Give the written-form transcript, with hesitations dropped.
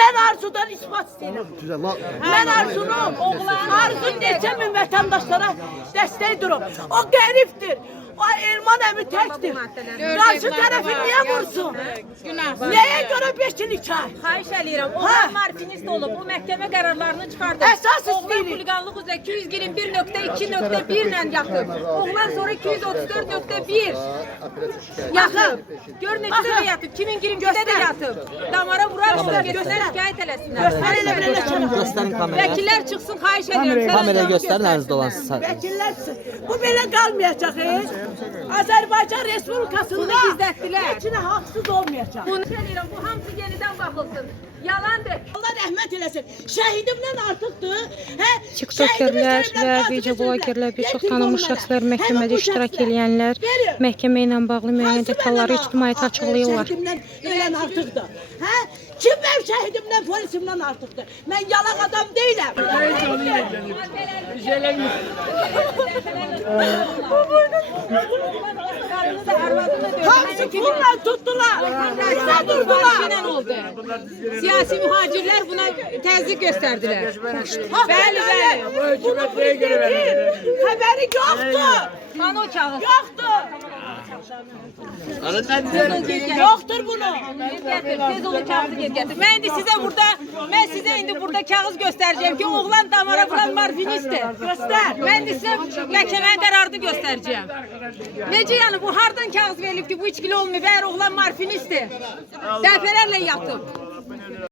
Mən Arzudan ispat istəyirəm. Mən Arzunun, Arzu neçə min vətəndaşlara dəstək durub. O qəribdir. O Erman əmi təkdir. Qarşı tərəfi niyə vursun? Nəyə görə 5 il 2 ay? Xahiş eləyirəm. Oğlan marfinist olub. Bu məhkəmə qərarlarını çıxardı. Əsas Oğlan istəyirik. xuliqanlıq üzrə 221.2.1 ilə yatıb. Oğlan sonra 234.1 yatıb. Gör necə də yatıb. 2022-də də yatıb. Damara vurarsa göstər şikayət eləsinlər. Göstərin kameraya. Vəkillər çıxsın, xahiş edirəm. Kameraya göstərin əlinizdə olan siz. Vəkillərsin. Bu belə qalmayacaq. Azərbaycan Respublikasında Bunu gizlətdilər. Heç nə haqsız olmayacaq. Bunu eləyirəm. Bu hamısı yenidən baxılsın. Yalandır. Allah rəhmət eləsin. Şəhidimdən artıqdır. TikTokerlər və video blogerlər, bir çox tanınmış şəxslər məhkəmədə iştirak edənlər məhkəmə ilə bağlı müəyyən detalları ictimaiyyətə açıqlayırlar. Şəhidimdən ölən artıqdır. Kim mənim şəhidimdən, polisimdən artıqdır? Mən yalaq adam deyiləm. Hamısı bununla tutdular. Bizə durdular. Siyasi mühacirlər buna təzyiq göstərdilər. Bəli, bəli. Bunu bildirir. Xəbəri yoxdur. Hani o kağız? Yoxdur. Yoxdur bunu. Getir, tez onu kağızı getir. Ben size indi burada kağız göstereceğim ki oğlan damara vuran marfinistdir. Göstər. Ben de size məhkəmənin qərarını göstereceğim. Necə yani bu hardan kağız verilib ki bu içkili olmuyor, eğer oğlan marfinistdir. Dəfələrlə yatıb.